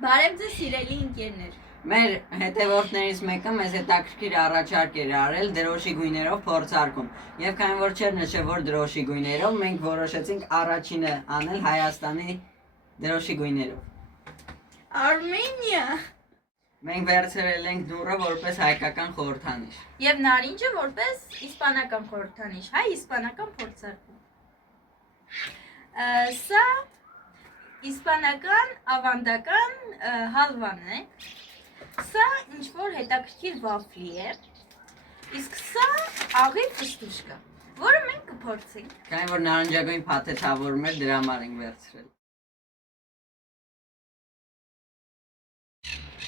Բարև ձեզ սիրելի ընկերներ։ Մեր հետևորդներից մեկը մեզ հետաքրքիր առաջարկ էր արել դրոշի գույներով փորձարկում։ Եվ քանի որ չէր նշել, որ դրոշի գույներով, մենք որոշեցինք առաջինը անել Հայաստանի դրոշի գույներով։ Արմենիա։ Մենք վերցրել ենք դուռը որպես հայկական խորհրդանիշ։ Եվ նարինջը որպես իսպանական խորհրդանիշ, հայ-իսպանական փորձարկում։ Սա իսպանական ավանդական հալվան է, սա ինչ-որ հետաքրքիր վաֆլի է, իսկ սա աղի ֆստուշկա, որը մենք կփորձենք։ Քանի որ նարնջագույն փաթեթավորում էր, դրա համար ենք վերցրել։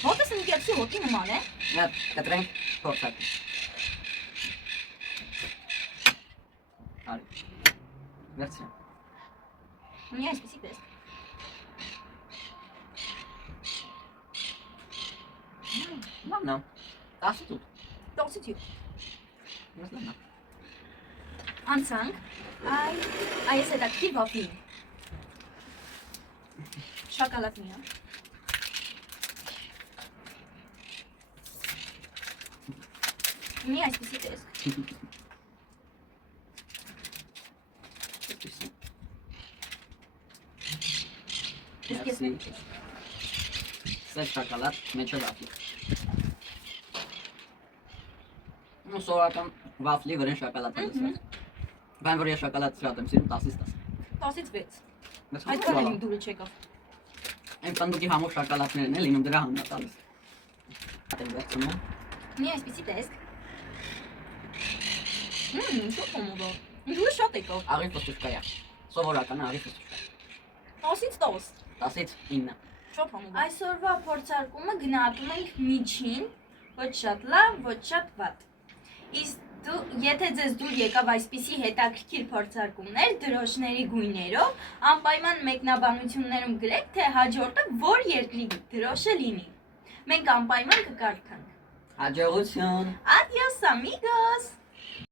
Հոտը սնիկեպսի հոտի նման է։ Կտրենք փորձարկում։ Արի, վերցրեմ։ Ունի այսպիսի պես։ Լավն է, 18։ 18։ Լավն է։ Անցանք այս հետաքրքիր վաֆլին։ Շոկոլադնի է։ Ունի այսպիսի տեսք։ Սև շոկոլադ, մեջը վաֆլի։ Սովորական վաֆլի վրան շոկոլադ է լսված։ Բան որ ես շոկոլադ շատ եմ սիրում 10-ից 10։ 10-ից 6։ Բայց Այդքան էլ իմ դուրը չեկավ։ Այն պանդուկի համով շոկոլադներն են լինում դրա համն է տալիս։ Այդտեղ վերցնում եմ։ Ունի այսպիսի տեսք։ Շատ հոմոդոր։ Դուրը շատ եկավ։ Աղի ֆստուշկա է։ Սովորական աղի ֆստուշկա։ 10-ից 10։ 10-ից 9։ Շատ հոմոդոր։ Այսօրվա փորձարկումը գնահատում ենք միջին, ոչ շատ լավ, ոչ շատ վատ։ Իսկ եթե ձեզ դուր եկավ այսպիսի հետաքրքիր փորձարկումներ դրոշների գույներով, անպայման մեկնաբանություններում գրեք, թե հաջորդը որ երկրի դրոշը լինի։ Մենք անպայման կկարգանք։ Հաջողություն։ Adiós amigos։